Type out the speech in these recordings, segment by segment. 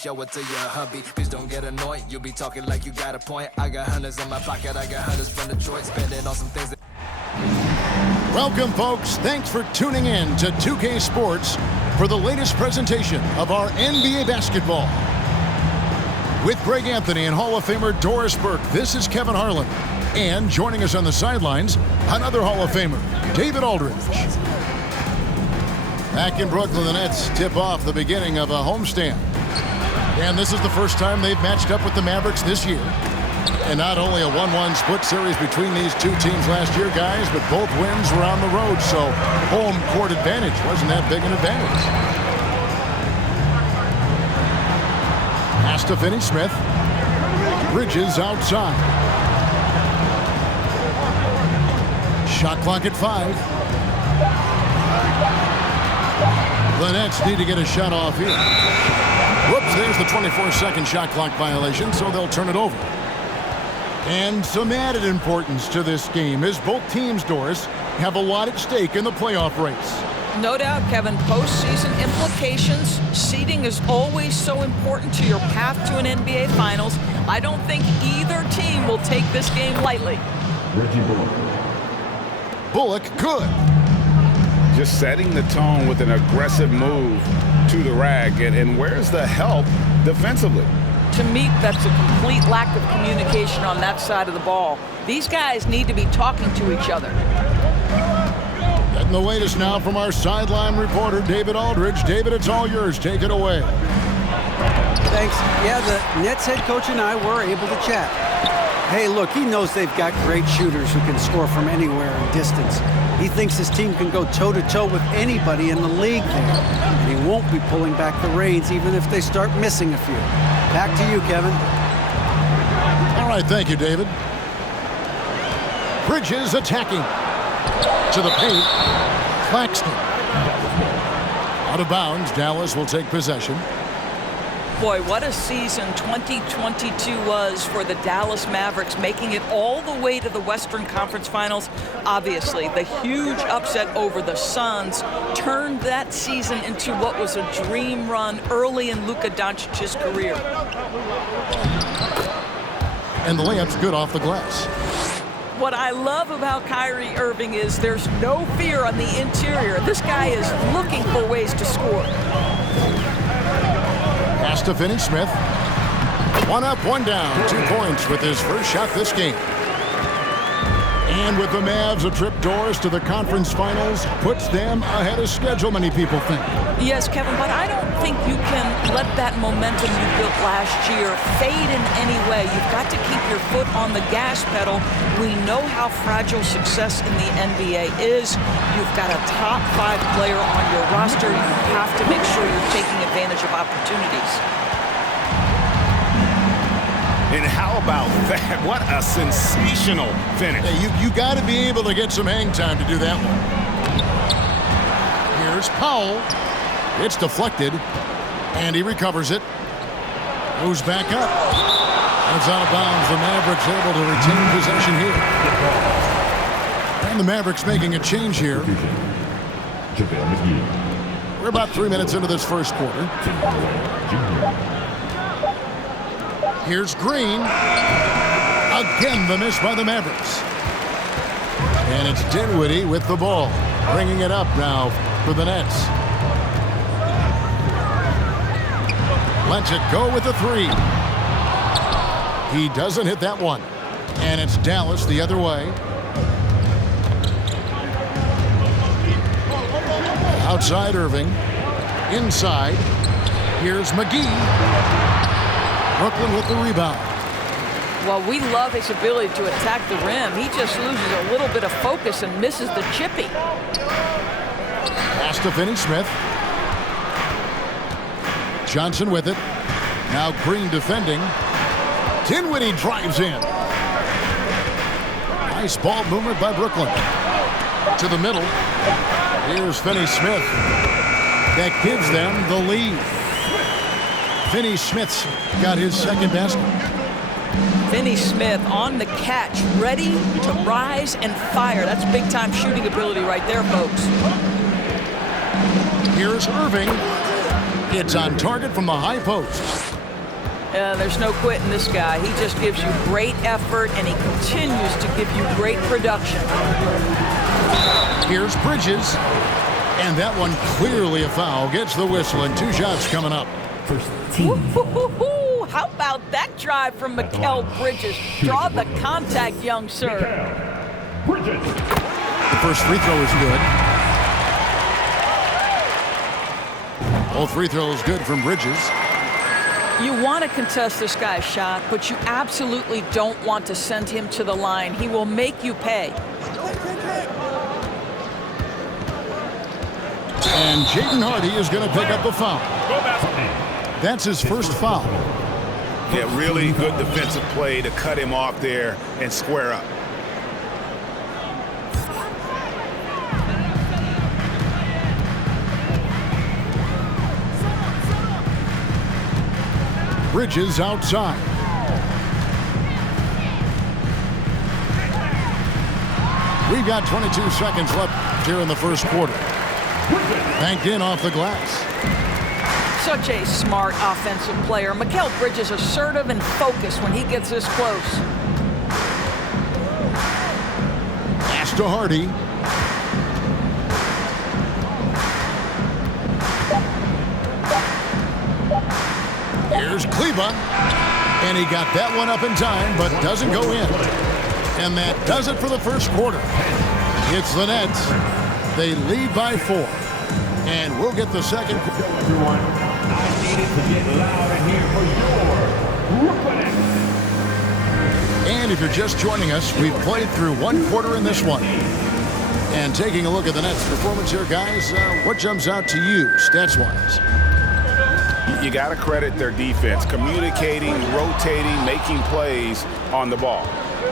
show it to your hubby. Please don't get annoyed, you be talking like you got a point. I got hundreds in my pocket, I got hundreds from Detroit. Spend it on some things that... Welcome, folks. Thanks for tuning in to 2K Sports for the latest presentation of our NBA basketball. With Greg Anthony and Hall of Famer Doris Burke, this is Kevin Harlan. And joining us on the sidelines, another Hall of Famer, David Aldridge. Back in Brooklyn, the Nets tip off the beginning of a homestand. And this is the first time they've matched up with the Mavericks this year. And not only a 1-1 split series between these two teams last year, guys, but both wins were on the road, so home court advantage wasn't that big an advantage. Pass to Finney-Smith. Bridges outside. Shot clock at 5. The Nets need to get a shot off here. Whoops, there's the 24-second shot clock violation, so they'll turn it over. And some added importance to this game as both teams, Doris, have a lot at stake in the playoff race. No doubt, Kevin. Postseason implications. Seeding is always so important to your path to an NBA Finals. I don't think either team will take this game lightly. Reggie Bullock, good. Just setting the tone with an aggressive move to the rack. And where's the help defensively? To me, that's a complete lack of communication on that side of the ball. These guys need to be talking to each other. Getting the latest now from our sideline reporter, David Aldridge. David, it's all yours. Take it away. Thanks. Yeah, the Nets head coach and I were able to chat. Hey, look, he knows they've got great shooters who can score from anywhere in distance. He thinks his team can go toe-to-toe with anybody in the league there. And he won't be pulling back the reins even if they start missing a few. Back to you, Kevin. All right, thank you, David. Bridges attacking. To the paint. Claxton. Out of bounds. Dallas will take possession. Boy, what a season 2022 was for the Dallas Mavericks, making it all the way to the Western Conference Finals. Obviously, the huge upset over the Suns turned that season into what was a dream run early in Luka Doncic's career. And the layup's good off the glass. What I love about Kyrie Irving is there's no fear on the interior. This guy is looking for ways to score. Pass to Finney-Smith. 1 up, 1 down. 2 points with his first shot this game. And with the Mavs, a trip, Doris, to the conference finals puts them ahead of schedule, many people think. Yes, Kevin, but I don't think you can let that momentum you built last year fade in any way. You've got to keep your foot on the gas pedal. We know how fragile success in the NBA is. You've got a top 5 player on your roster. You have to make sure you're taking advantage of opportunities. And how about that? What a sensational finish. Hey, you got to be able to get some hang time to do that one. Here's Powell. It's deflected, and he recovers it. Moves back up. It's out of bounds. The Mavericks able to retain possession here. And the Mavericks making a change here. We're about 3 minutes into this first quarter. Here's Green. Again, the miss by the Mavericks. And it's Dinwiddie with the ball. Bringing it up now for the Nets. Lets it go with the 3. He doesn't hit that one. And it's Dallas the other way. Outside Irving. Inside. Here's McGee. Brooklyn with the rebound. Well, we love his ability to attack the rim. He just loses a little bit of focus and misses the chippy. Pass to Finney-Smith. Johnson with it. Now Green defending. Dinwiddie drives in. Nice ball movement by Brooklyn. To the middle. Here's Finney-Smith. That gives them the lead. Finney-Smith's got his second basket. Finney-Smith on the catch, ready to rise and fire. That's big-time shooting ability right there, folks. Here's Irving. It's on target from the high post. There's no quitting this guy. He just gives you great effort, and he continues to give you great production. Here's Bridges. And that one clearly a foul. Gets the whistle, and 2 shots coming up. Woo-hoo-hoo-hoo. How about that drive from Mikal Bridges? Draw the contact, young sir. The first free throw is good. Both free throws good from Bridges. You want to contest this guy's shot, but you absolutely don't want to send him to the line. He will make you pay. And Jaden Hardy is going to pick up the foul. That's his first foul. Yeah, really good defensive play to cut him off there and square up. Bridges outside. We've got 22 seconds left here in the first quarter. Banked in off the glass. Such a smart offensive player. Mikal Bridges assertive and focused when he gets this close. Pass to Hardy. Here's Kleba. And he got that one up in time, but doesn't go in. And that does it for the first quarter. It's the Nets. They lead by 4. And we'll get the second. Everyone, I needed to get loud in here for your Brooklyn Nets. And if you're just joining us, we've played through 1 quarter in this one. And taking a look at the Nets' performance here, guys, what jumps out to you, stats-wise? You got to credit their defense, communicating, rotating, making plays on the ball.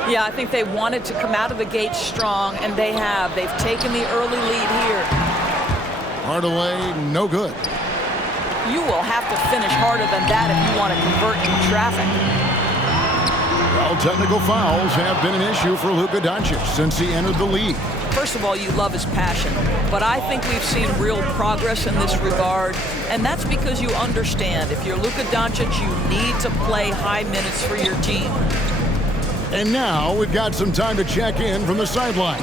Yeah, I think they wanted to come out of the gate strong, and they have. They've taken the early lead here. Hardaway, no good. You will have to finish harder than that if you want to convert in traffic. Well, technical fouls have been an issue for Luka Doncic since he entered the league. First of all, you love his passion, but I think we've seen real progress in this regard, and that's because you understand if you're Luka Doncic, you need to play high minutes for your team. And now we've got some time to check in from the sideline.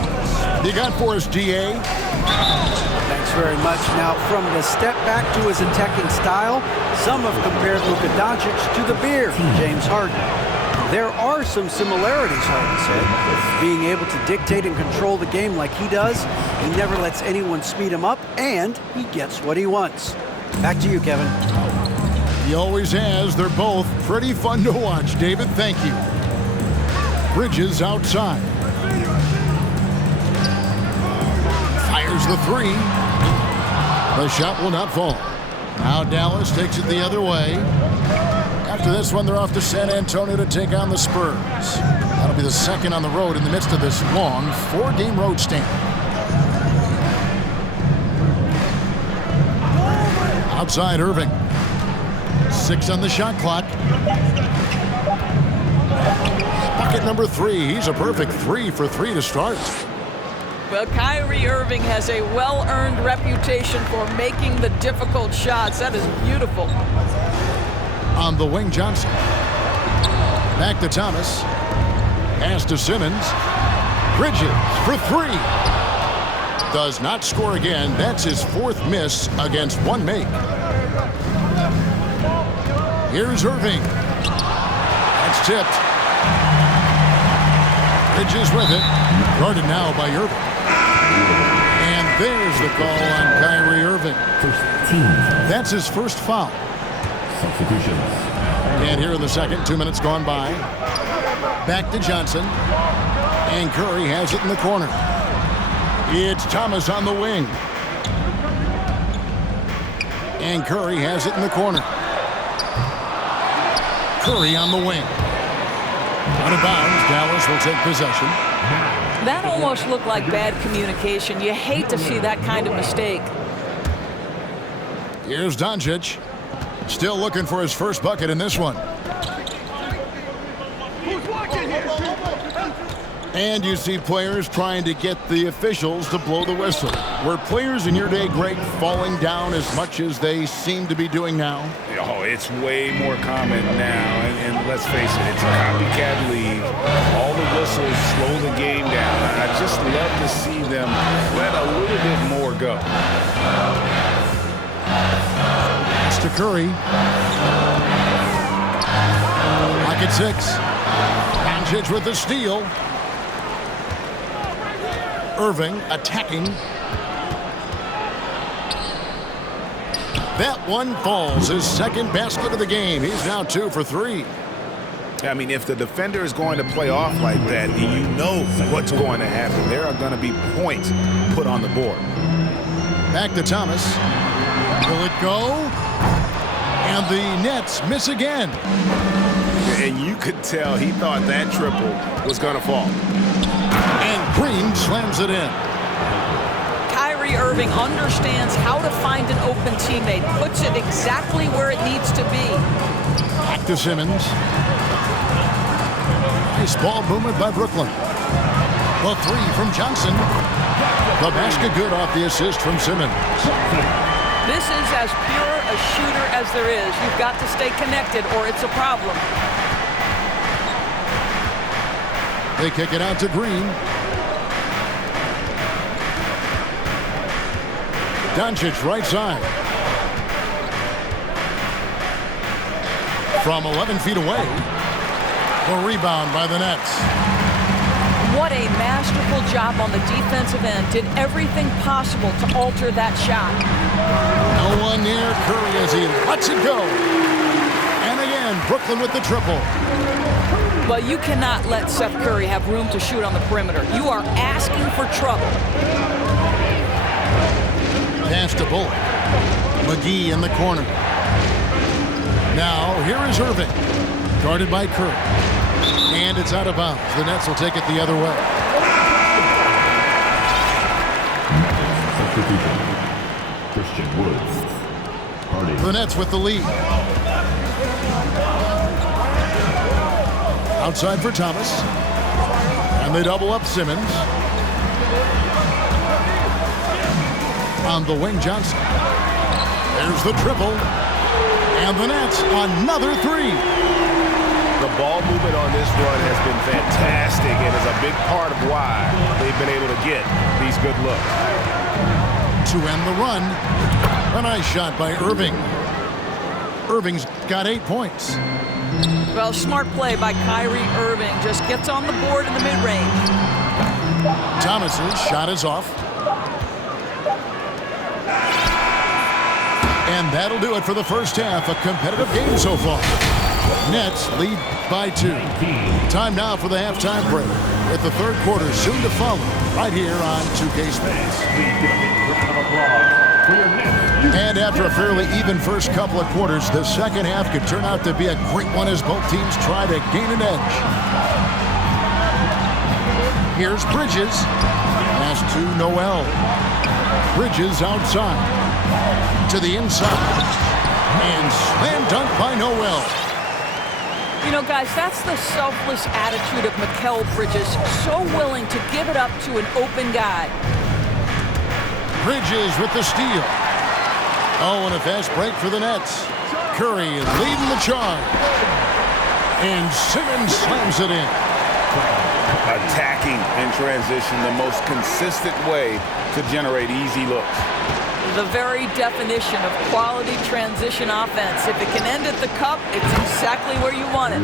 You got for us, DA? Thanks very much. Now, from the step back to his attacking style, some have compared Luka Doncic to the beard, James Harden. There are some similarities, Harden said. Being able to dictate and control the game like he does, he never lets anyone speed him up, and he gets what he wants. Back to you, Kevin. He always has. They're both pretty fun to watch, David. Thank you. Bridges outside. Fires the 3. The shot will not fall. Now Dallas takes it the other way. After this one, they're off to San Antonio to take on the Spurs. That'll be the second on the road in the midst of this long 4-game road stand. Outside Irving. 6 on the shot clock. Bucket number 3. He's a perfect 3 for 3 to start. Well, Kyrie Irving has a well-earned reputation for making the difficult shots. That is beautiful. On the wing, Johnson. Back to Thomas. Pass to Simmons. Bridges for 3. Does not score again. That's his 4th miss against 1 make. Here's Irving. That's tipped. Bridges with it. Guarded now by Irving. And there's the call on Kyrie Irving. That's his first foul. Substitutions. And here in the second, 2 minutes gone by. Back to Johnson. And Curry has it in the corner. It's Thomas on the wing. And Curry has it in the corner. Curry on the wing. Out of bounds, Dallas will take possession. That almost looked like bad communication. You hate to see that kind of mistake. Here's Doncic. Still looking for his first bucket in this one. And you see players trying to get the officials to blow the whistle. Were players in your day, Greg, falling down as much as they seem to be doing now? Oh, it's way more common now. And let's face it, it's a copycat league. All the whistles slow the game down. I just love to see them let a little bit more go. It's to Curry. Lock at 6. Doncic with the steal. Irving attacking. That one falls. His second basket of the game. He's now 2 for 3. I mean, if the defender is going to play off like that, you know what's going to happen. There are going to be points put on the board. Back to Thomas. Will it go? And the Nets miss again. And you could tell he thought that triple was going to fall. And Green slams it in. Kyrie Irving understands how to find an open teammate, puts it exactly where it needs to be. Back to Simmons. Nice ball movement by Brooklyn. The 3 from Johnson. The basket good off the assist from Simmons. This is as pure a shooter as there is. You've got to stay connected or it's a problem. They kick it out to Green. Doncic right side. From 11 feet away. The rebound by the Nets. What a masterful job on the defensive end. Did everything possible to alter that shot. No one near Curry as he lets it go. And again, Brooklyn with the triple. But you cannot let Seth Curry have room to shoot on the perimeter. You are asking for trouble. Pass to Bullock. McGee in the corner. Now, here is Irving. Guarded by Curry. And it's out of bounds. The Nets will take it the other way. Christian Wood. The Nets with the lead. Outside for Thomas. And they double up Simmons. On the wing, Johnson. There's the triple. And the Nets, another 3. The ball movement on this run has been fantastic and is a big part of why they've been able to get these good looks. To end the run, a nice shot by Irving. Irving's got 8 points. Well, smart play by Kyrie Irving. Just gets on the board in the mid-range. Thomas's shot is off. And that'll do it for the first half. A competitive game so far. Nets lead by 2. Time now for the halftime break, with the third quarter soon to follow, right here on 2K Sports. And after a fairly even first couple of quarters, the second half could turn out to be a great one as both teams try to gain an edge. Here's Bridges. Pass to Noel. Bridges outside. To the inside. And slam dunk by Noel. You know, guys, that's the selfless attitude of Mikal Bridges. So willing to give it up to an open guy. Bridges with the steal. Oh, and a fast break for the Nets. Curry leading the charge. And Simmons slams it in. Attacking in transition, the most consistent way to generate easy looks. The very definition of quality transition offense. If it can end at the cup, it's exactly where you want it.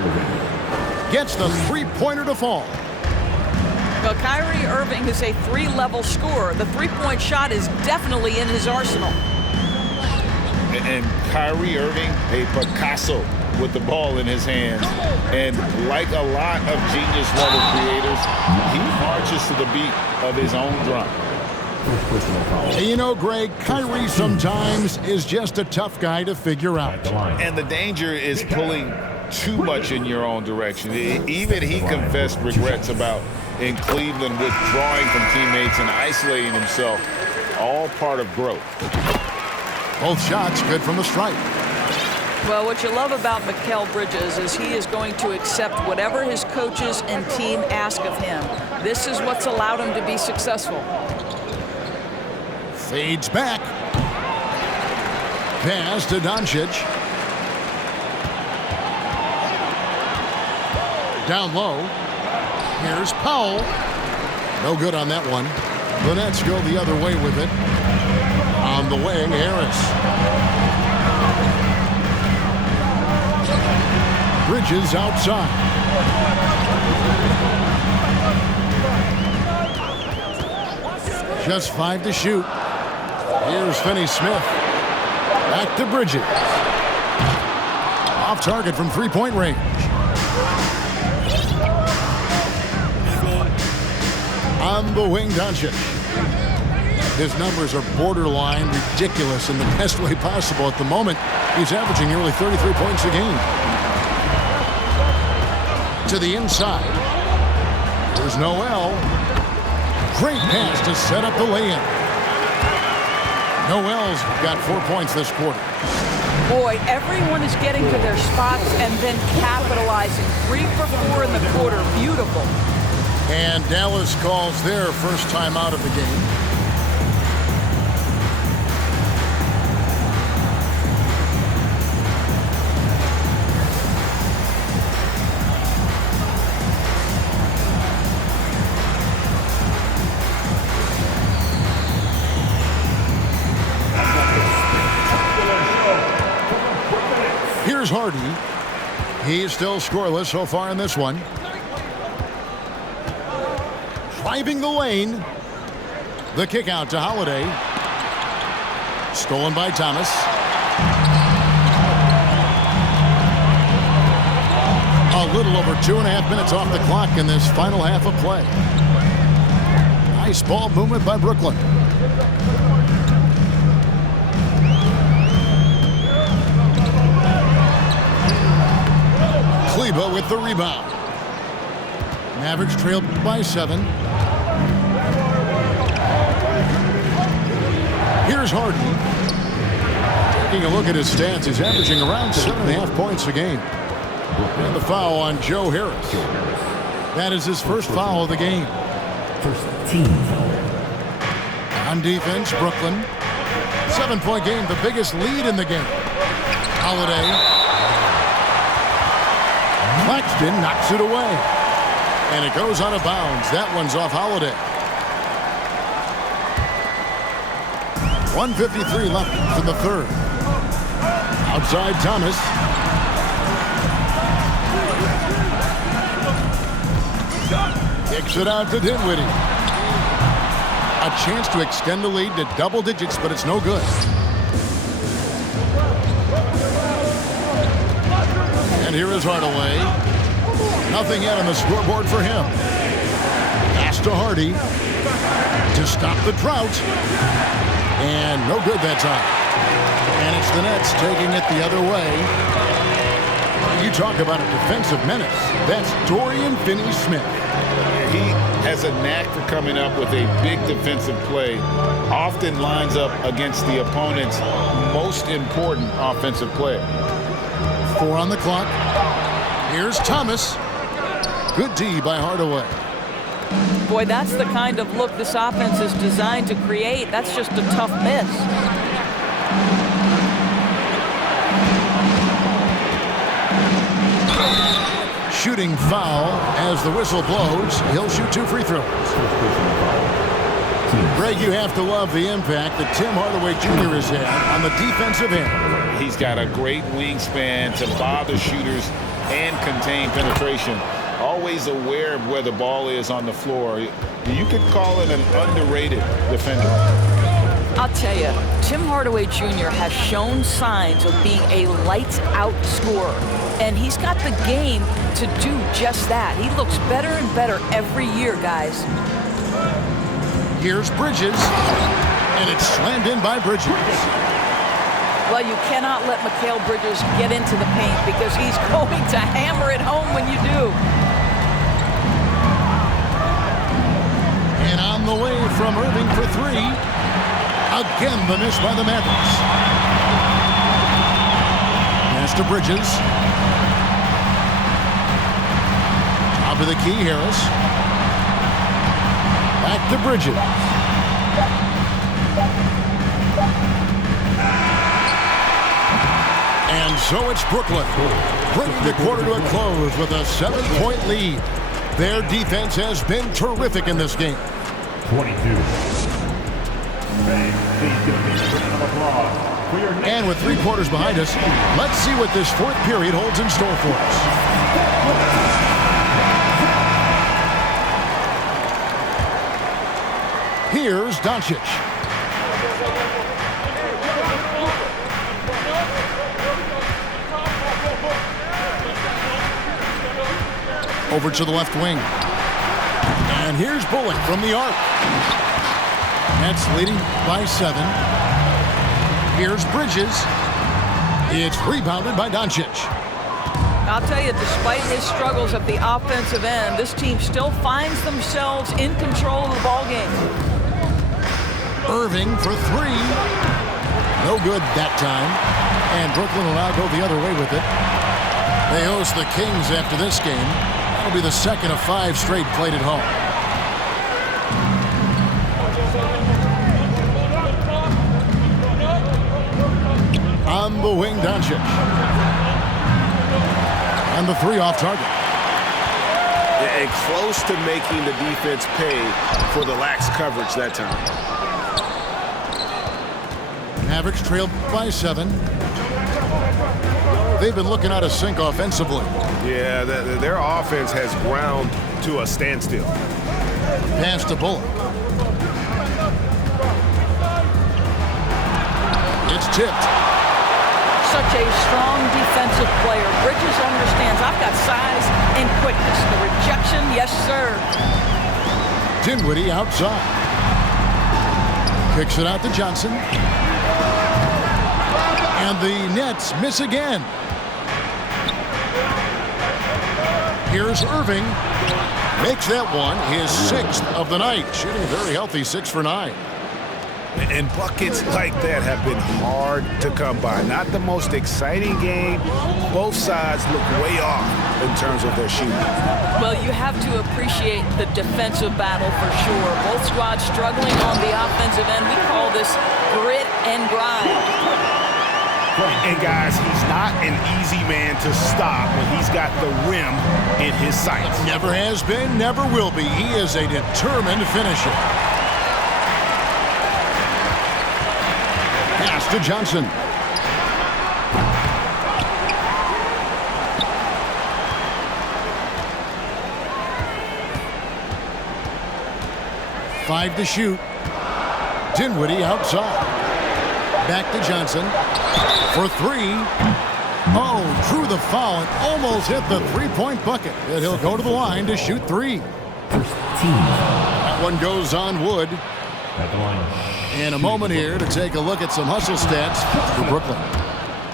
Gets the three-pointer to fall. Well, Kyrie Irving is a 3-level scorer. The three-point shot is definitely in his arsenal. And Kyrie Irving, a Picasso with the ball in his hands. And like a lot of genius-level creators, he marches to the beat of his own drum. You know, Greg, Kyrie sometimes is just a tough guy to figure out. And the danger is pulling too much in your own direction. Even he confessed regrets about in Cleveland withdrawing from teammates and isolating himself. All part of growth. Both shots good from the stripe. Well, what you love about Mikal Bridges is he is going to accept whatever his coaches and team ask of him. This is what's allowed him to be successful. Fades back. Pass to Doncic. Down low. Here's Powell. No good on that one. The Nets go the other way with it. On the wing, Harris. Bridges outside. Just 5 to shoot. Here's Finney-Smith. Back to Bridges. Off target from three-point range. On the wing, Doncic. His numbers are borderline ridiculous in the best way possible at the moment. He's averaging nearly 33 points a game. To the inside. There's Noel. Great pass to set up the lay-in. Noel's got 4 points this quarter. Boy, everyone is getting to their spots and then capitalizing. 3 for 4 in the quarter. Beautiful. And Dallas calls their first time out of the game. Here's Hardy. He's still scoreless so far in this one. Driving the lane. The kick out to Holiday. Stolen by Thomas. A little over 2.5 minutes off the clock in this final half of play. Nice ball movement by Brooklyn. Kleber with the rebound. Mavericks trailed by 7. Here's Hardy. Taking a look at his stats, he's averaging around 7.5 points a game. And the foul on Joe Harris. That is his first foul of the game. First team foul. On defense, Brooklyn. 7-point game, the biggest lead in the game. Holiday. Claxton knocks it away. And it goes out of bounds. That one's off Holiday. 1:53 left in the third. Outside Thomas. Kicks it out to Dinwiddie. A chance to extend the lead to double digits, but it's no good. And here is Hardaway. Nothing yet on the scoreboard for him. Pass to Hardy to stop the drought. And no good that time. And it's the Nets taking it the other way. You talk about a defensive menace. That's Dorian Finney-Smith. He has a knack for coming up with a big defensive play. Often lines up against the opponent's most important offensive play. 4 on the clock. Here's Thomas. Good D by Hardaway. Boy, that's the kind of look this offense is designed to create. That's just a tough miss. Shooting foul as the whistle blows. He'll shoot 2 free throws. Greg, you have to love the impact that Tim Hardaway Jr. has had on the defensive end. He's got a great wingspan to bother shooters and contain penetration. Always aware of where the ball is on the floor. You could call it an underrated defender. I'll tell you, Tim Hardaway Jr. has shown signs of being a lights-out scorer. And he's got the game to do just that. He looks better and better every year, guys. Here's Bridges. And it's slammed in by Bridges. Well, you cannot let Mikal Bridges get into the paint because he's going to hammer it home when you do. And on the way from Irving for 3. Again, the miss by the Mavericks. Pass to to Bridges. Top of the key, Harris. Back to Bridges. And so it's Brooklyn, bringing the quarter to a close with a 7-point lead. Their defense has been terrific in this game. 22. Please give me a round of applause for your next. And with 3 quarters behind us, let's see what this 4th period holds in store for us. Here's Doncic. Over to the left wing. And here's Bullock from the arc. Nets leading by 7. Here's Bridges. It's rebounded by Doncic. I'll tell you, despite his struggles at the offensive end, this team still finds themselves in control of the ballgame. Irving for 3. No good that time. And Brooklyn will now go the other way with it. They host the Kings after this game. That'll be the second of 5 straight played at home. On the wing, Doncic. And the 3 off target. And close to making the defense pay for the lax coverage that time. Mavericks trailed by 7. They've been looking out of sync offensively. Yeah, their offense has ground to a standstill. Pass to Bullock. It's tipped. Such a strong defensive player. Bridges understands I've got size and quickness. The rejection, yes, sir. Dinwiddie outside. Kicks it out to Johnson. And the Nets miss again. Here's Irving. Makes that one his 6th of the night. Shooting a very healthy 6 for 9. And buckets like that have been hard to come by. Not the most exciting game. Both sides look way off in terms of their shooting. Well, you have to appreciate the defensive battle for sure. Both squads struggling on the offensive end. We call this grit and grind. And guys, he's not an easy man to stop when he's got the rim in his sights. Never has been, never will be. He is a determined finisher. Pass to Johnson. Five to shoot. Dinwiddie outside. Back to Johnson for 3. Oh, drew the foul and almost hit the 3-point bucket. And he'll go to the line to shoot 3. That one goes on wood. In a moment here to take a look at some hustle stats for Brooklyn.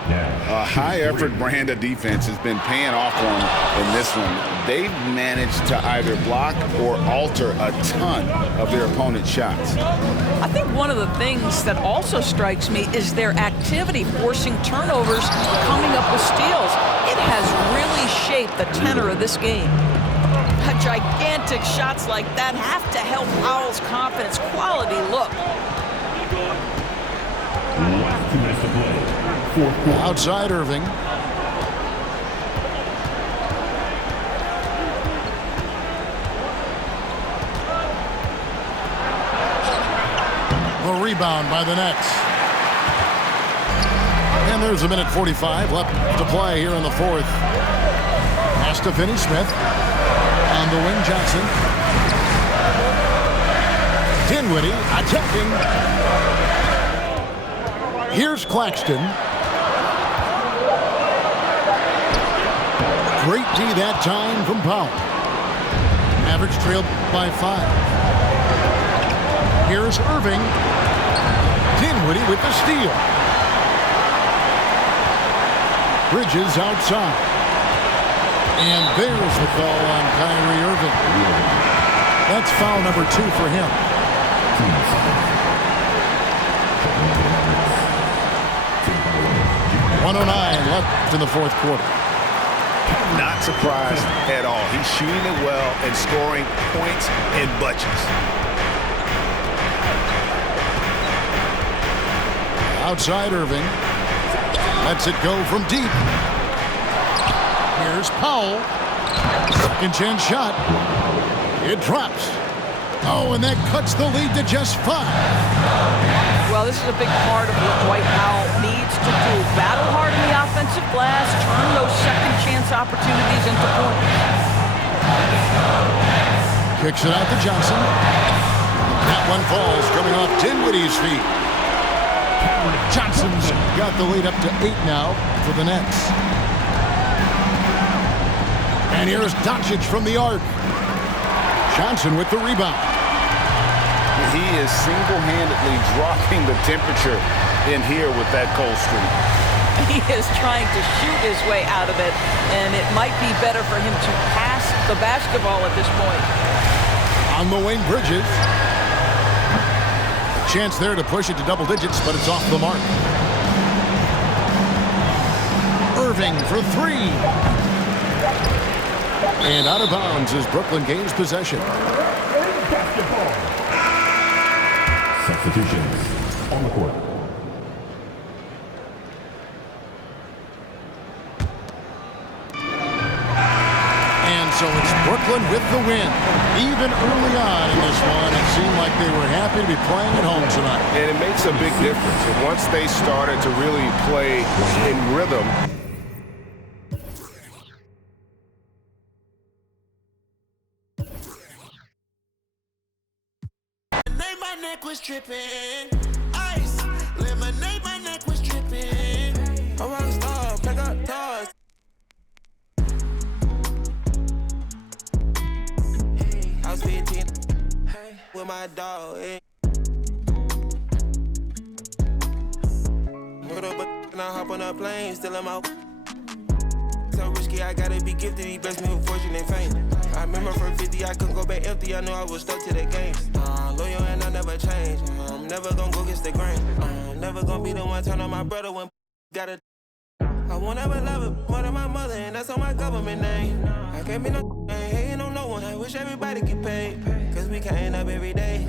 A high-effort brand of defense has been paying off for them in this one. They've managed to either block or alter a ton of their opponent's shots. I think one of the things that also strikes me is their activity forcing turnovers, coming up with steals. It has really shaped the tenor of this game. Gigantic shots like that have to help Powell's confidence. Quality look. Last 2 minutes to play. Outside Irving. A rebound by the Nets. And there's a minute 45 left to play here in the 4th. Pass to Finney-Smith. On the wing, Johnson. Dinwiddie attacking. Here's Claxton. Great D that time from Powell. Mavericks trailed by 5. Here's Irving. Dinwiddie with the steal. Bridges outside. And there's the call on Kyrie Irving. That's foul number 2 for him. 1:09 left in the fourth quarter. Not surprised at all. He's shooting it well and scoring points in bunches. Outside Irving. Lets it go from deep. Here's Powell. Second chance shot. It drops. Oh, and that cuts the lead to just 5. Well, this is a big part of what Dwight Powell needs to do. Battle hard in the offensive glass, turn those second chance opportunities into points. Kicks it out to Johnson. That one falls coming off Dinwiddie's feet. Johnson's got the lead up to 8 now for the Nets. And here's Doncic from the arc. Johnson with the rebound. He is single-handedly dropping the temperature in here with that cold streak. He is trying to shoot his way out of it, and it might be better for him to pass the basketball at this point. On the wing, Bridges. A chance there to push it to double digits, but it's off the mark. Irving for 3. And out of bounds as Brooklyn gains possession. Substitutions on the court. And so it's Brooklyn with the win. Even early on in this one, it seemed like they were happy to be playing at home tonight. And it makes a big difference. And once they started to really play in rhythm, was tripping. Ice, lemonade, my neck was tripping. A rock star, pick up toys. I was 15 with my dog. Put up and I hop on a plane, still in my. So risky, I gotta be gifted. He blessed me with fortune and fame. I remember from 50, I couldn't go back empty. I knew I was stuck to the game. Loyal and I never change. I'm never gonna go against the grain. I'm never gonna be the one turn on my brother when gotta. I won't ever love it more than my mother, and that's on my government name. I can't be no hating on no one. I wish everybody get paid, cause we can't up every day.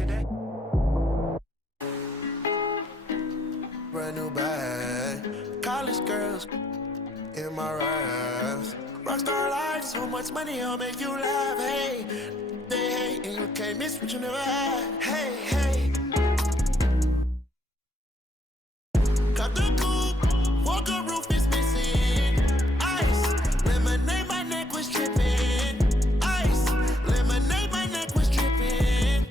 Brand new bag, college girls in my raps. Rockstar life, so much money, I'll make you laugh. Hey, they hate, and you can't miss what you never had. Hey, hey. Got the coupe, walker roof is missing. Ice, lemonade, my neck was tripping. Ice, lemonade, my neck was tripping.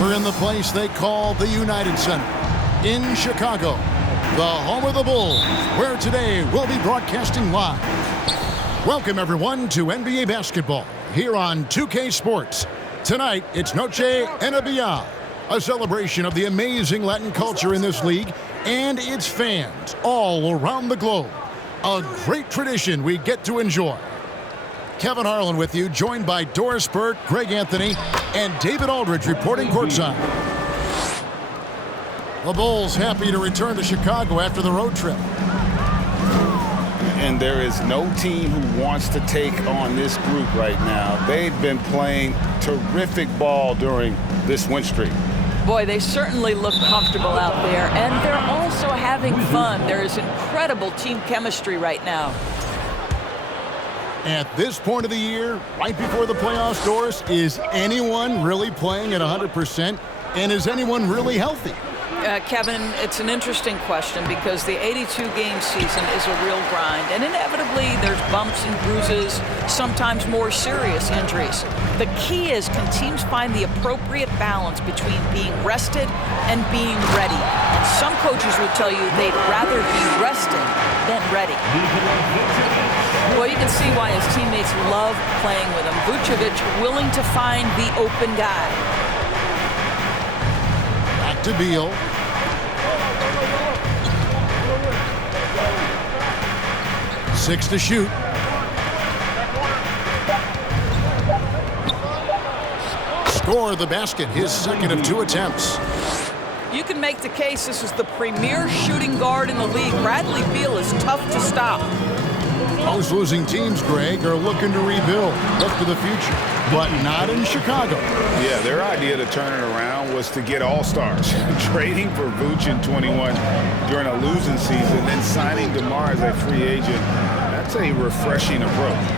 We're in the place they call the United Center in Chicago, the home of the Bulls, where today we'll be broadcasting live. Welcome, everyone, to NBA basketball here on 2K Sports. Tonight, it's Noche NBA, a celebration of the amazing Latin culture in this league and its fans all around the globe. A great tradition we get to enjoy. Kevin Harlan with you, joined by Doris Burke, Greg Anthony, and David Aldridge reporting courtside. The Bulls happy to return to Chicago after the road trip. And there is no team who wants to take on this group right now. They've been playing terrific ball during this win streak. Boy, they certainly look comfortable out there, and they're also having fun. There is incredible team chemistry right now. At this point of the year, right before the playoffs, Doris, is anyone really playing at 100%? And is anyone really healthy? Kevin, it's an interesting question because the 82-game season is a real grind, and inevitably there's bumps and bruises, sometimes more serious injuries. The key is, can teams find the appropriate balance between being rested and being ready? And some coaches will tell you they'd rather be rested than ready. Well, you can see why his teammates love playing with him. Vucevic willing to find the open guy. Back to Beal. 6 to shoot. Score the basket, his second of 2 attempts. You can make the case this is the premier shooting guard in the league. Bradley Beal is tough to stop. Most losing teams, Greg, are looking to rebuild, look to the future, but not in Chicago. Yeah, their idea to turn it around was to get all-stars. Trading for Vooch in 21 during a losing season, then signing DeMar as a free agent. That's a refreshing approach.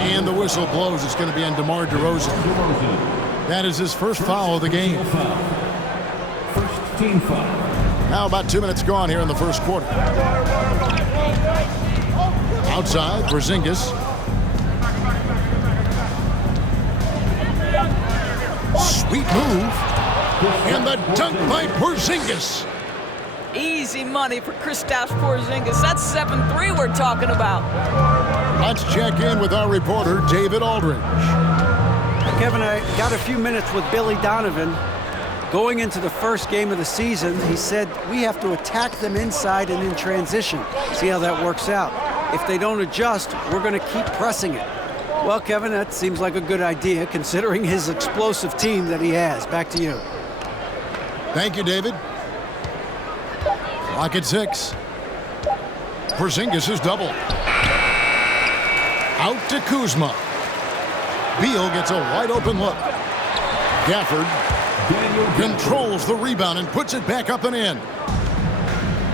And the whistle blows. It's going to be on DeMar DeRozan. That is his first foul of the game. First team foul. Now about 2 minutes gone here in the first quarter. Outside, Porzingis. Sweet move. And the dunk by Porzingis. Easy money for Kristaps Porzingis. That's 7-3 we're talking about. Let's check in with our reporter, David Aldridge. Kevin, I got a few minutes with Billy Donovan. Going into the first game of the season, he said, we have to attack them inside and in transition. See how that works out. If they don't adjust, we're going to keep pressing it. Well, Kevin, that seems like a good idea considering his explosive team that he has. Back to you. Thank you, David. Clock at 6. Porzingis is double. Out to Kuzma. Beal gets a wide open look. Gafford controls the rebound and puts it back up and in.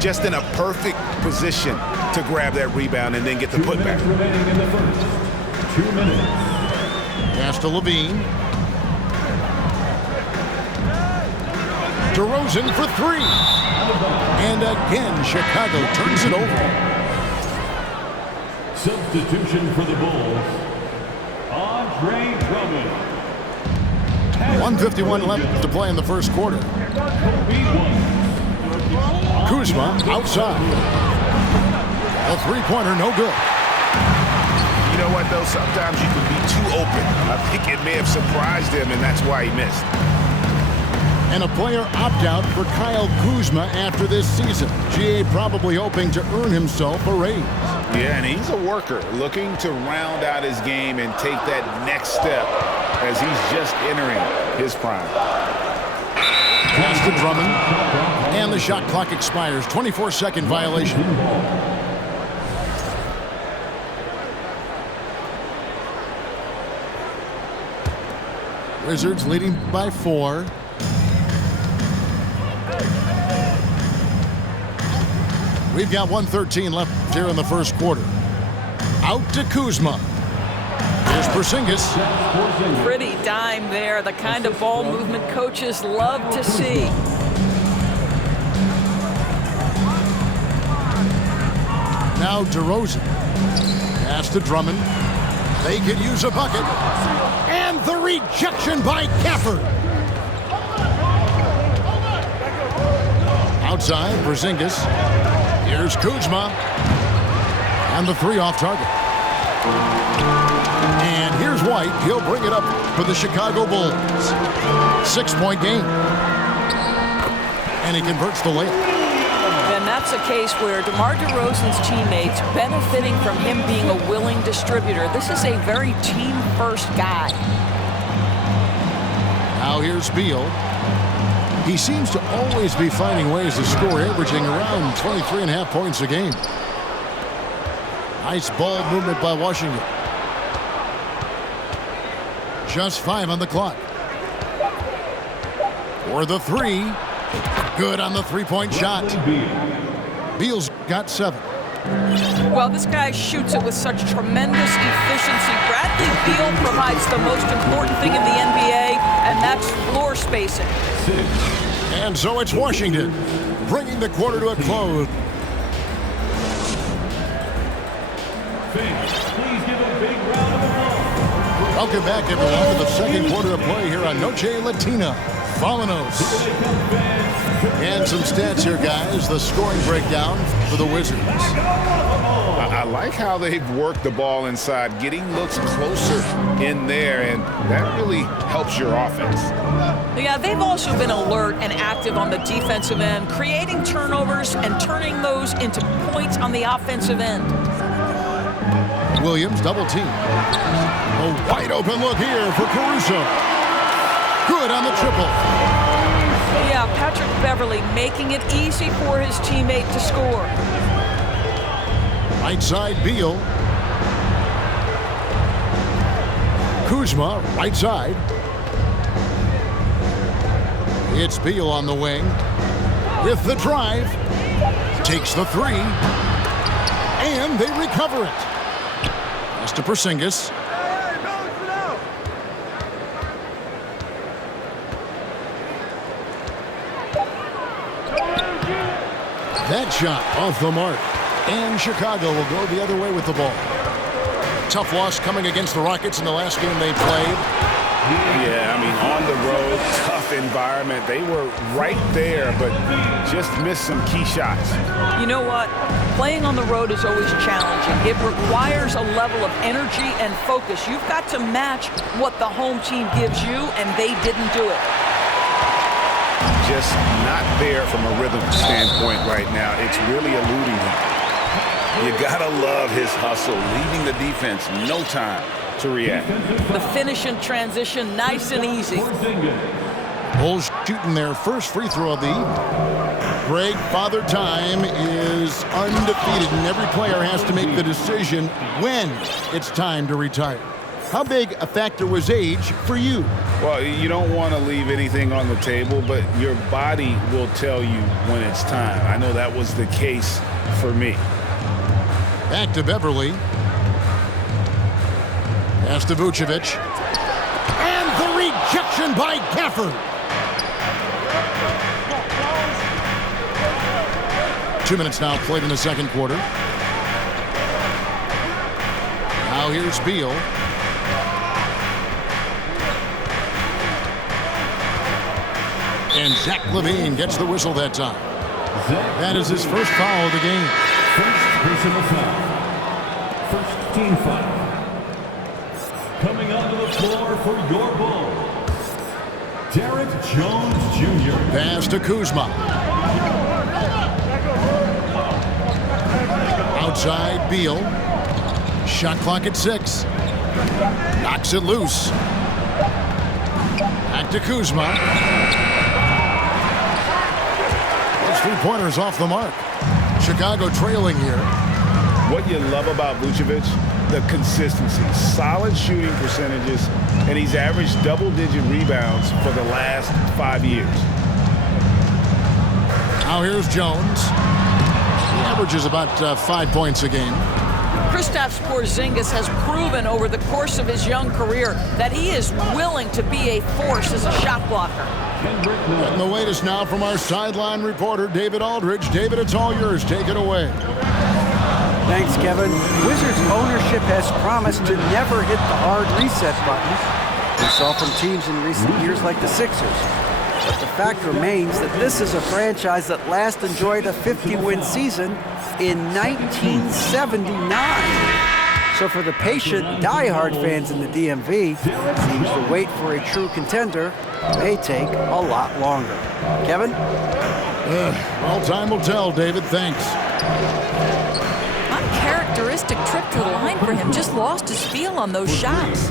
Just in a perfect position to grab that rebound and then get the putback. 2 minutes remaining in the first. 2 minutes. Pass to Levine. DeRozan for 3. And again, Chicago turns it over. Substitution for the Bulls. Andre Drummond. 1:51 left to play in the first quarter. Kuzma outside. A three-pointer, no good. You know what, though? Sometimes you can be too open. I think it may have surprised him, and that's why he missed. And a player opt-out for Kyle Kuzma after this season. GA probably hoping to earn himself a raise. Yeah, and he's a worker looking to round out his game and take that next step as he's just entering his prime. Pass to Drummond. And the shot clock expires. 24-second violation. Wizards leading by 4. We've got 1:13 left here in the first quarter. Out to Kuzma. Here's Porzingis. Pretty dime there, the kind of ball movement coaches love to see. Now DeRozan. Pass to Drummond. They could use a bucket. And the rejection by Gafford. Outside, Porzingis. Here's Kuzma. And the 3 off target. And here's White. He'll bring it up for the Chicago Bulls. 6-point game. And he converts the layup. And that's a case where DeMar DeRozan's teammates benefiting from him being a willing distributor. This is a very team-first guy. Now here's Beal. He seems to always be finding ways to score, averaging around 23.5 points a game. Nice ball movement by Washington. Just 5 on the clock. For the 3. Good on the three-point shot. Beal's got 7. Well, this guy shoots it with such tremendous efficiency. Bradley Beal provides the most important thing in the NBA, and that's floor spacing. And so it's Washington, bringing the quarter to a close. Please give a big round of applause. Welcome back, everyone, to the second quarter of play here on Noche Latina. Vamonos. And some stats here, guys. The scoring breakdown for the Wizards. I like how they've worked the ball inside, getting looks closer in there, and that really helps your offense. Yeah, they've also been alert and active on the defensive end, creating turnovers and turning those into points on the offensive end. Williams double team. A wide open look here for Caruso. Good on the triple. Yeah, Patrick Beverley making it easy for his teammate to score. Right side, Beal. Kuzma, right side. It's Beal on the wing. With the drive. Takes the three. And they recover it. Pass to Porzingis. That shot off the mark. And Chicago will go the other way with the ball. Tough loss coming against the Rockets in the last game they played. Yeah, I mean, on the road, tough environment. They were right there, but just missed some key shots. You know what? Playing on the road is always challenging. It requires a level of energy and focus. You've got to match what the home team gives you, and they didn't do it. Just not there from a rhythm standpoint right now. It's really eluding him. You gotta love his hustle, leaving the defense no time to react. The finish in transition, nice and easy. Bulls shooting their first free throw of the evening. Greg, Father Time is undefeated, and every player has to make the decision when it's time to retire. How big a factor was age for you? Well, you don't want to leave anything on the table, but your body will tell you when it's time. I know that was the case for me. Back to Beverley. Pass to Vucevic. And the rejection by Gafford. 2 minutes now played in the second quarter. Now here's Beal. And Zach LaVine gets the whistle that time. That is his first foul of the game. First personal foul. First team foul. Coming onto the floor for your Bulls, Derek Jones Jr. Pass to Kuzma. Outside, Beal. Shot clock at 6. Knocks it loose. Back to Kuzma. Those three-pointers off the mark. Chicago trailing here. What you love about Vucevic, the consistency, solid shooting percentages, and he's averaged double-digit rebounds for the last 5 years. Now here's Jones. He averages about 5 points a game. Kristaps Porzingis has proven over the course of his young career that he is willing to be a force as a shot blocker. And the latest now from our sideline reporter, David Aldridge. David, it's all yours. Take it away. Thanks, Kevin. Wizards ownership has promised to never hit the hard reset button we saw from teams in recent years like the Sixers. But the fact remains that this is a franchise that last enjoyed a 50-win season in 1979. So for the patient, diehard fans in the DMV, seems the wait for a true contender may take a lot longer. Kevin? Well, time will tell, David. Thanks. Uncharacteristic trip to the line for him. Just lost his feel on those shots.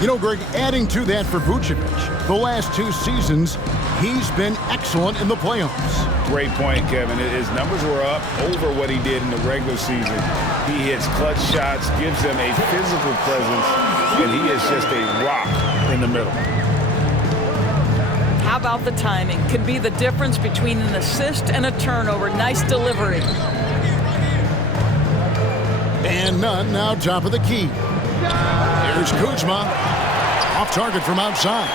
You know, Greg, adding to that for Vucevic, the last 2 seasons, he's been excellent in the playoffs. Great point, Kevin. His numbers were up over what he did in the regular season. He hits clutch shots, gives them a physical presence, and he is just a rock in the middle. How about the timing? Could be the difference between an assist and a turnover. Nice delivery. And none now top of the key. Here's Kuzma. Off target from outside.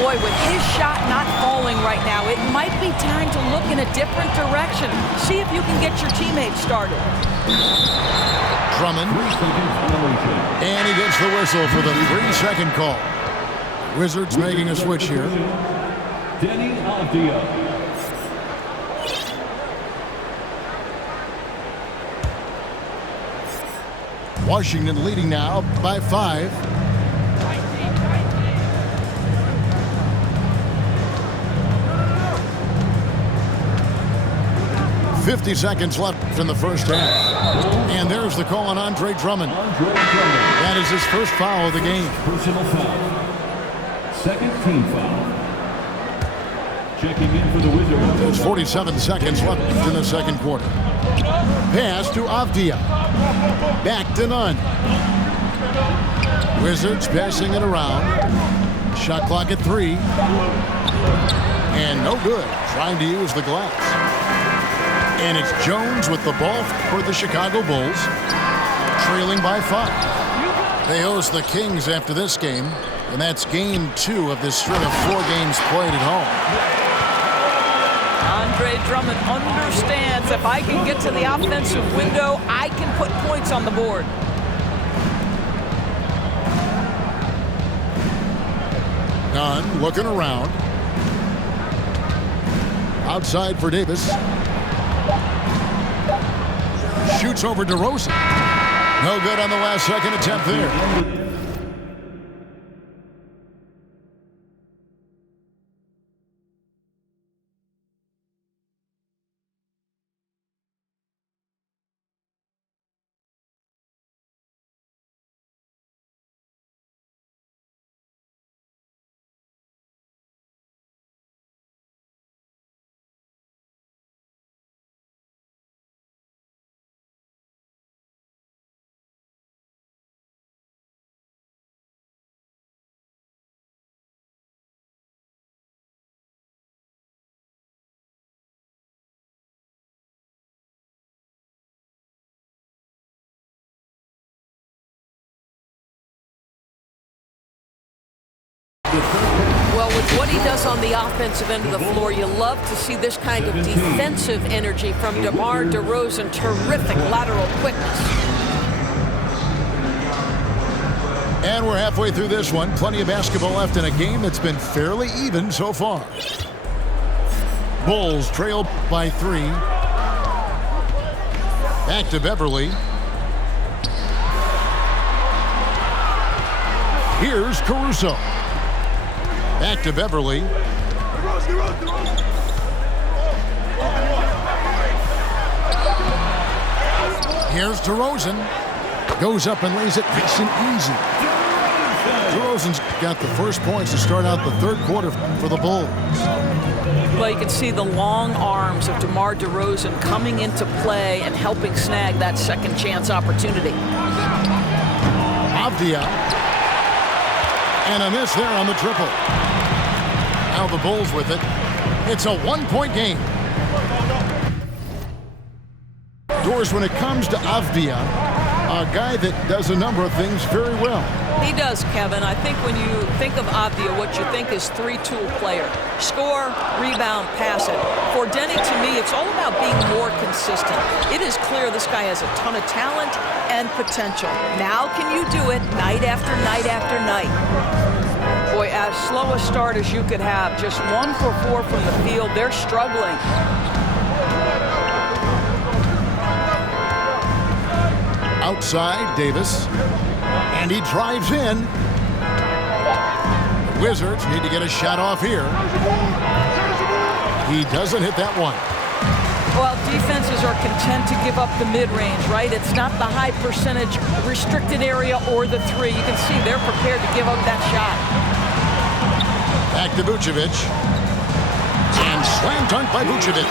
Boy, with his shot not falling right now, it might be time to look in a different direction. See if you can get your teammates started. Drummond. And he gets the whistle for the 3-second call. Wizards making a switch here. Denny Avdia. Washington leading now by 5. 50 seconds left in the first half. And there's the call on Andre Drummond. That is his first foul of the game. Personal foul. Second team foul. Checking in for the Wizards. There's 47 seconds left in the second quarter. Pass to Avdia. Back to Nunn. Wizards passing it around. Shot clock at 3. And no good. Trying to use the glass. And it's Jones with the ball for the Chicago Bulls. Trailing by 5. They host the Kings after this game. And that's game 2 of this string of 4 games played at home. Andre Drummond understands if I can get to the offensive window, I can put points on the board. Nunn looking around. Outside for Davis. Shoots over DeRozan. No good on the last second attempt there. Well, with what he does on the offensive end of the floor, you love to see this kind of defensive energy from DeMar DeRozan. Terrific lateral quickness. And we're halfway through this one. Plenty of basketball left in a game that's been fairly even so far. Bulls trail by 3. Back to Beverly. Here's Caruso. Back to Beverly. Here's DeRozan. Goes up and lays it nice and easy. DeRozan's got the first points to start out the third quarter for the Bulls. Well, you can see the long arms of DeMar DeRozan coming into play and helping snag that second chance opportunity. Avdia. And a miss there on the triple. Now the Bulls with it. It's a one-point game. Doors, when it comes to Avdia, a guy that does a number of things very well. He does, Kevin. I think when you think of Avdia, what you think is three-tool player. Score, rebound, pass it. For Denny, to me, it's all about being more consistent. It is clear this guy has a ton of talent and potential. Now can you do it night after night after night? Boy, as slow a start as you could have. Just 1 for 4 from the field. They're struggling. Outside, Davis. And he drives in. Wizards need to get a shot off here. He doesn't hit that one. Well, defenses are content to give up the mid-range, right? It's not the high percentage restricted area or the 3. You can see they're prepared to give up that shot. Back to Vucevic. And slam dunk by Vucevic.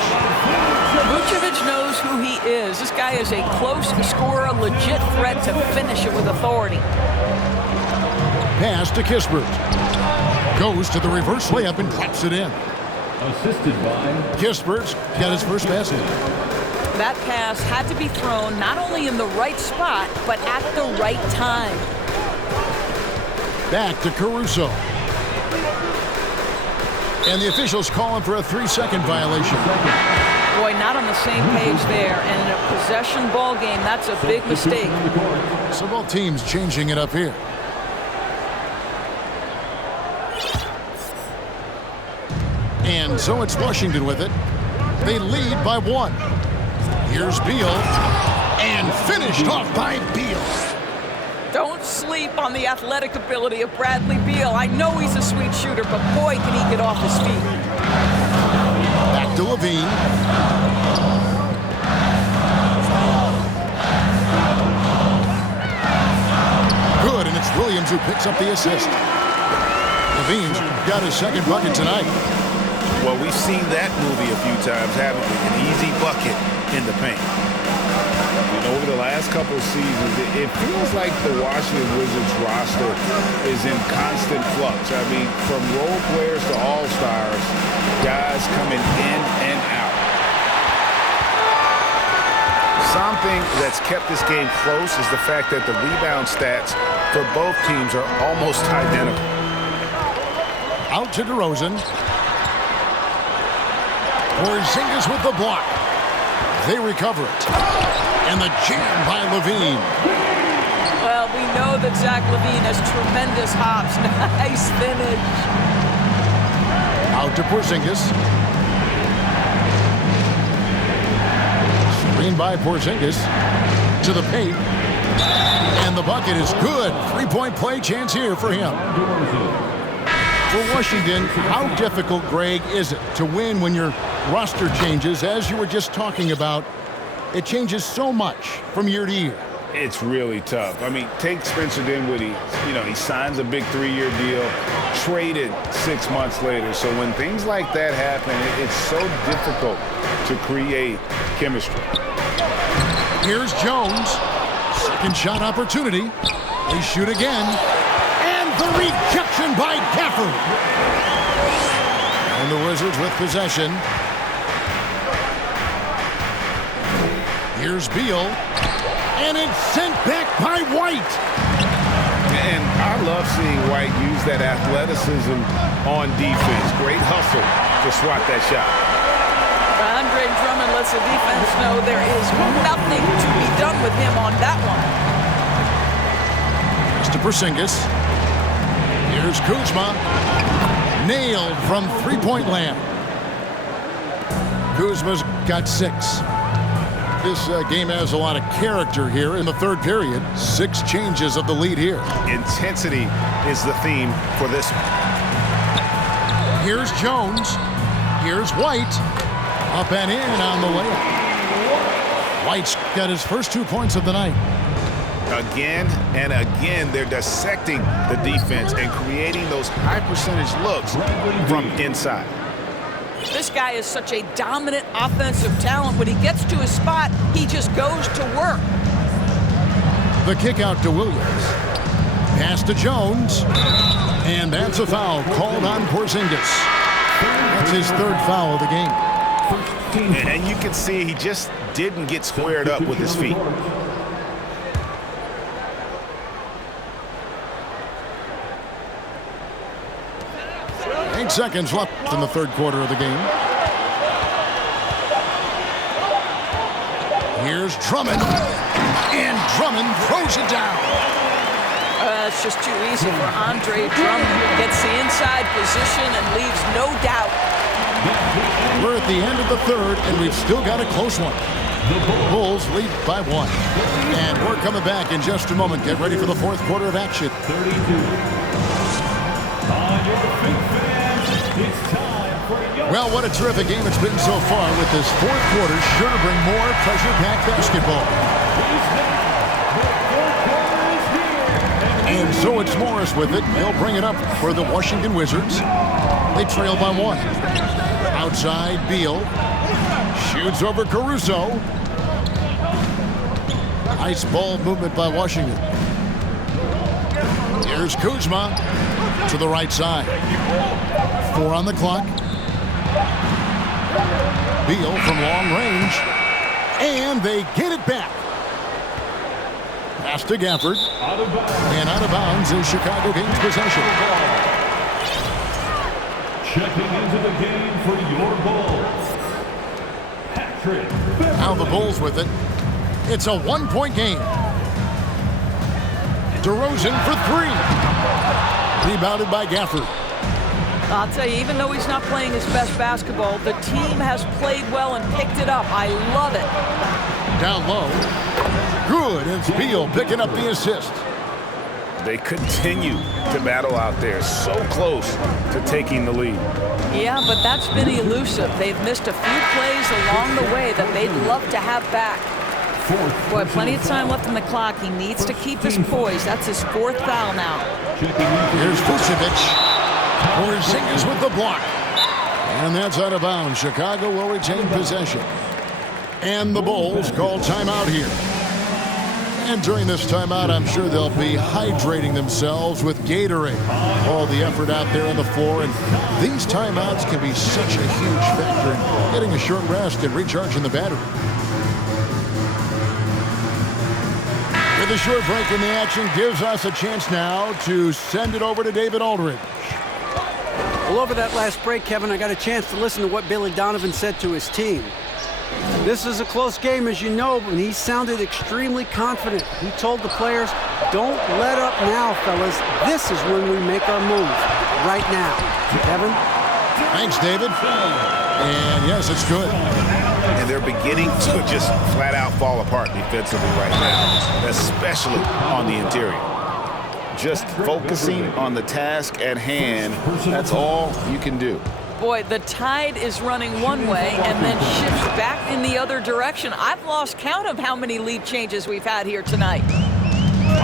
Vucevic knows who he is. This guy is a close scorer, a legit threat to finish it with authority. Pass to Kispert. Goes to the reverse layup and claps it in. Assisted by Kispert's got his first basket. That pass had to be thrown not only in the right spot, but at the right time. Back to Caruso. And the officials calling for a 3-second violation. Boy, not on the same page there. And in a possession ball game, that's a big mistake. So both teams changing it up here. And so it's Washington with it. They lead by 1. Here's Beal. And finished off by Beal. Don't sleep on the athletic ability of Bradley Beal. I know he's a sweet shooter, but boy, can he get off his feet. Back to Levine. who picks up the assist. Levine's got his second bucket tonight. Well, we've seen that movie a few times, haven't we? An easy bucket in the paint. And over the last couple of seasons, it feels like the Washington Wizards roster is in constant flux. I mean, from role players to all-stars, guys coming in and out. Something that's kept this game close is the fact that the rebound stats for both teams are almost identical. Out to DeRozan. Porzingis with the block. They recover it. And the jam by Levine. Well, we know that Zach Levine has tremendous hops. Nice finish. Out to Porzingis. Screen by Porzingis. To the paint. And the bucket is good. Three-point play chance here for him. For Washington, how difficult, Greg, is it to win when your roster changes, as you were just talking about? It changes so much from year to year. It's really tough. I mean, take Spencer Dinwiddie. He signs a big 3-year deal, traded 6 months later. So when things like that happen, it's so difficult to create chemistry. Here's Jones. Second shot opportunity. They shoot again. And the rejection by Gafford. And the Wizards with possession. Here's Beal. And it's sent back by White. And I love seeing White use that athleticism on defense. Great hustle to swat that shot. Andre Drummond lets the defense know there is nothing to be done with him on that one. Mr. Porzingis. Here's Kuzma. Nailed from three-point land. Kuzma's got 6. This game has a lot of character here in the third period. 6 changes of the lead here. Intensity is the theme for this one. Here's Jones. Here's White. Up and in on the layup. White's got his first 2 points of the night. Again and again, they're dissecting the defense and creating those high-percentage looks from inside. This guy is such a dominant offensive talent. When he gets to his spot, he just goes to work. The kick out to Williams. Pass to Jones. And that's a foul called on Porzingis. That's his 3rd foul of the game. And you can see he just didn't get squared up with his feet. 8 seconds left in the third quarter of the game. Here's Drummond. And Drummond throws it down. It's just too easy for Andre Drummond. Gets the inside position and leaves no doubt. We're at the end of the third, and we've still got a close one. The Bulls lead by 1. And we're coming back in just a moment. Get ready for the fourth quarter of action. 32. On your big fans, it's time for your... Well, what a terrific game it's been so far, with this fourth quarter sure to bring more pressure-packed basketball. And so it's Morris with it. He'll bring it up for the Washington Wizards. They trail by 1. Outside, Beal. Shoots over Caruso. Nice ball movement by Washington. Here's Kuzma to the right side. 4 on the clock. Beal from long range. And they get it back. Pass to Gafford. And out of bounds is Chicago gains possession. Checking into the game for your Bulls, Patrick Beverley. Now the Bulls with it. It's a 1-point game. DeRozan for 3. Rebounded by Gafford. I'll tell you, even though he's not playing his best basketball, the team has played well and picked it up. I love it. Down low. Good. It's Beal picking up the assist. They continue to battle out there, so close to taking the lead. Yeah, but that's been elusive. They've missed a few plays along the way that they'd love to have back. Boy, plenty of time left in the clock. He needs to keep his poise. That's his 4th foul now. Here's Vucevic. Porzingis with the block. And that's out of bounds. Chicago will retain possession. And the Bulls call timeout here. And during this timeout, I'm sure they'll be hydrating themselves with Gatorade. All the effort out there on the floor. And these timeouts can be such a huge factor in getting a short rest and recharging the battery. With a short break in the action gives us a chance now to send it over to David Aldridge. Well, over that last break, Kevin, I got a chance to listen to what Billy Donovan said to his team. This is a close game, as you know, and he sounded extremely confident. He told the players, don't let up now, fellas. This is when we make our move. Right now. Kevin? Thanks, David. And yes, it's good. And they're beginning to just flat out fall apart defensively right now, especially on the interior. Just focusing on the task at hand, that's all you can do. Boy, the tide is running one way and then shifts back in the other direction. I've lost count of how many lead changes we've had here tonight.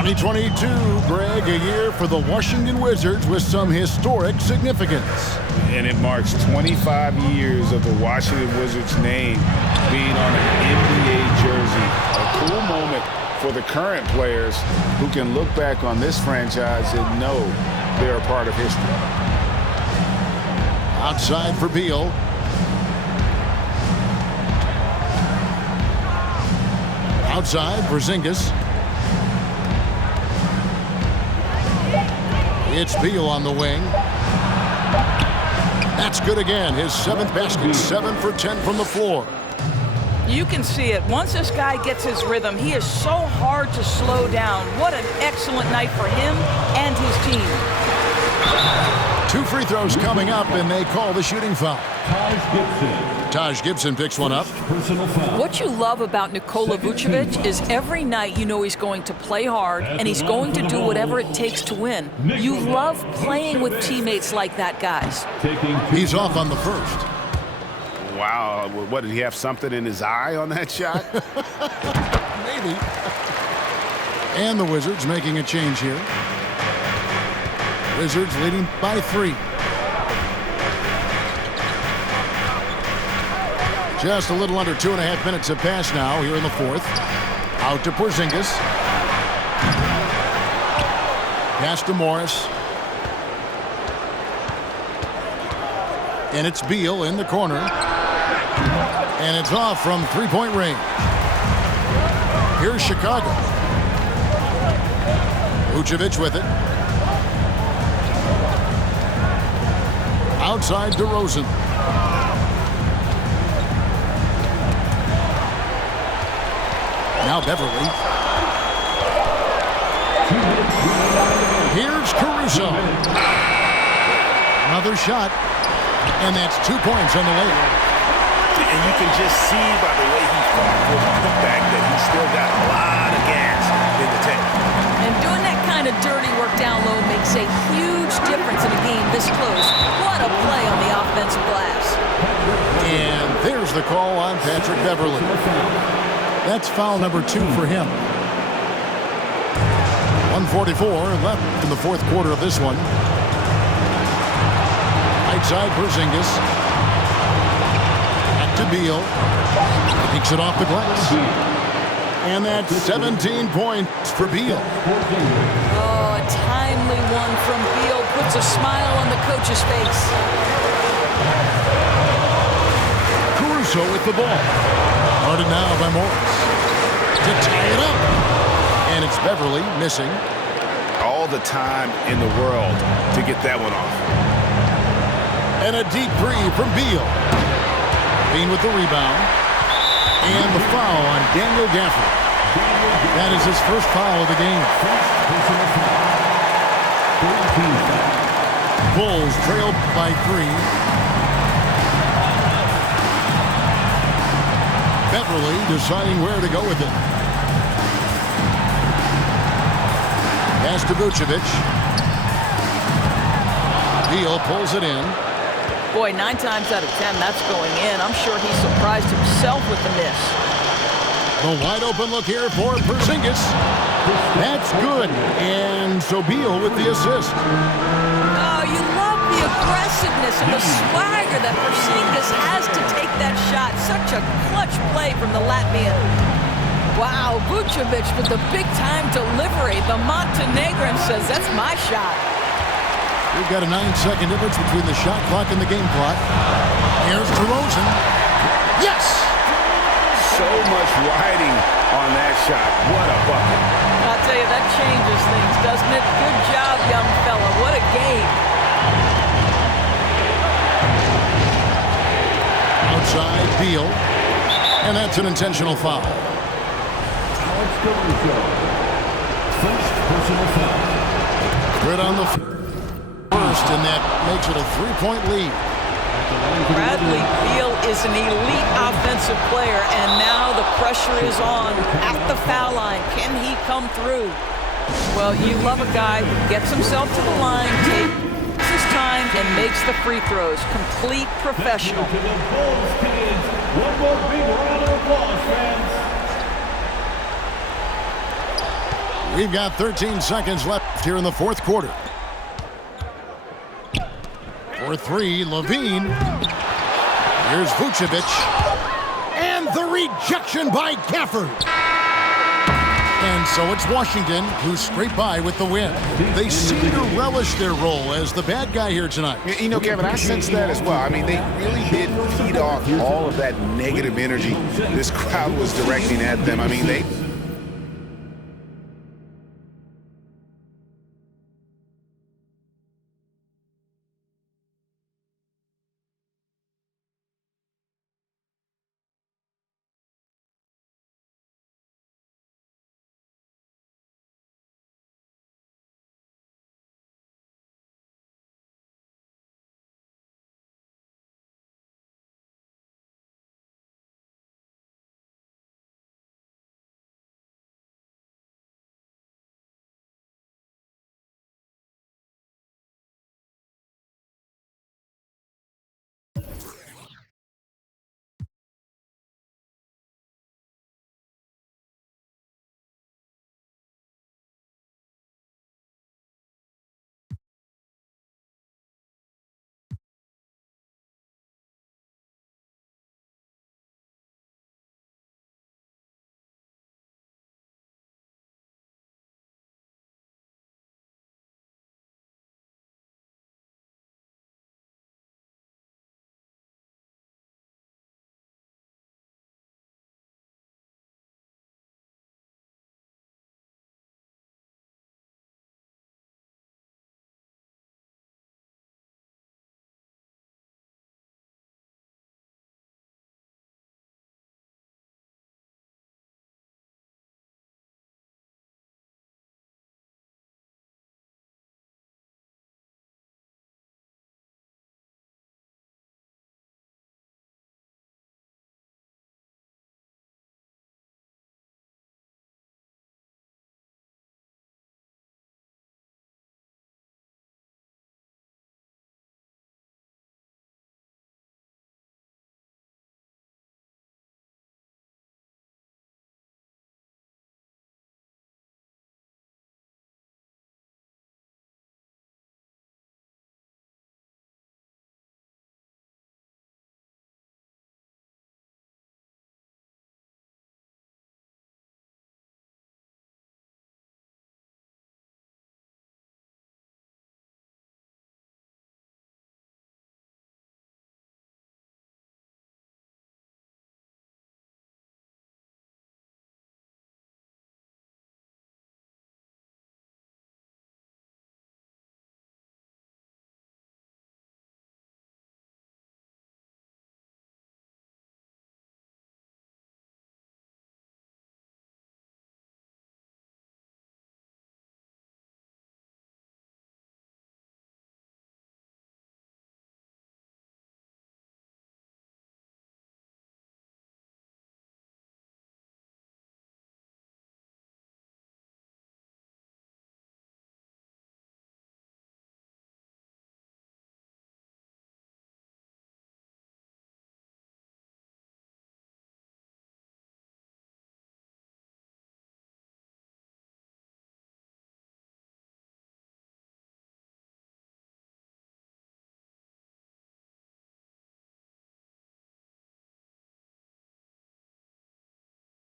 2022, Greg, a year for the Washington Wizards with some historic significance. And it marks 25 years of the Washington Wizards name being on an NBA jersey. A cool moment for the current players who can look back on this franchise and know they're a part of history. Outside for Beal. Outside for Porzingis. It's Beal on the wing. That's good again. His 7th basket. 7 for 10 from the floor. You can see it. Once this guy gets his rhythm, he is so hard to slow down. What an excellent night for him and his team. 2 free throws coming up, and they call the shooting foul. Taj Gibson picks one up. What you love about Nikola Vucevic is every night you know he's going to play hard, and he's going to do whatever it takes to win. You love playing with teammates like that, guys. He's off on the first. Wow, what, did he have something in his eye on that shot? Maybe. And the Wizards making a change here. Wizards leading by 3. Just a little under 2.5 minutes have passed now here in the 4th. Out to Porzingis. Pass to Morris. And it's Beal in the corner. And it's off from 3-point range. Here's Chicago. Vucevic with it. Outside DeRozan. Now Beverly. Here's Caruso. Another shot. And that's 2 points on the layup. And you can just see by the way he fought for the putback that he's still got a lot of gas in the tank. And doing that kind of dirty work down low makes a huge difference in a game this close. What a play on the offensive glass. And there's the call on Patrick Beverly. That's foul number 2 for him. 1:44 left in the 4th quarter of this one. Right side Porzingis. Back to Beal. Takes it off the glass. And that's 17 points for Beal. Oh, a timely one from Beal puts a smile on the coach's face. Caruso with the ball. Guarded now by Morris. To tie it up. And it's Beverly missing. All the time in the world to get that one off. And a deep three from Beal. Bean with the rebound. And the foul on Daniel Gafford. That is his first foul of the game. Bulls trail by 3. Beverly deciding where to go with it. Pass to Vucevic. Beal pulls it in. Boy, 9 times out of 10, that's going in. I'm sure he surprised himself with the miss. The wide open look here for Porzingis. That's good. And so Beal with the assist. Oh, you love the aggressiveness and the swagger that Porzingis has to take that shot. Such a clutch play from the Latvian. Wow, Vucevic with the big-time delivery. The Montenegrin says, that's my shot. We've got a 9-second difference between the shot clock and the game clock. Here's DeRozan. Yes! So much riding on that shot. What a bucket. I'll tell you, that changes things, doesn't it? Good job, young fella. What a game. Outside, Beal. And that's an intentional foul. Alex Caruso. First personal foul. Good on the first, and that makes it a 3-point lead. Bradley Beal is an elite offensive player, and now the pressure is on at the foul line. Can he come through? Well, you love a guy who gets himself to the line, takes his time, and makes the free throws. Complete professional. To the Bulls kids. One more big round of applause, fans. We've got 13 seconds left here in the fourth quarter. For three, Levine. Here's Vucevic. And the rejection by Gafford. And so it's Washington who scraped by with the win. They seem to relish their role as the bad guy here tonight. You know, Kevin, I sense that as well. I mean, they really did feed off all of that negative energy this crowd was directing at them. I mean, they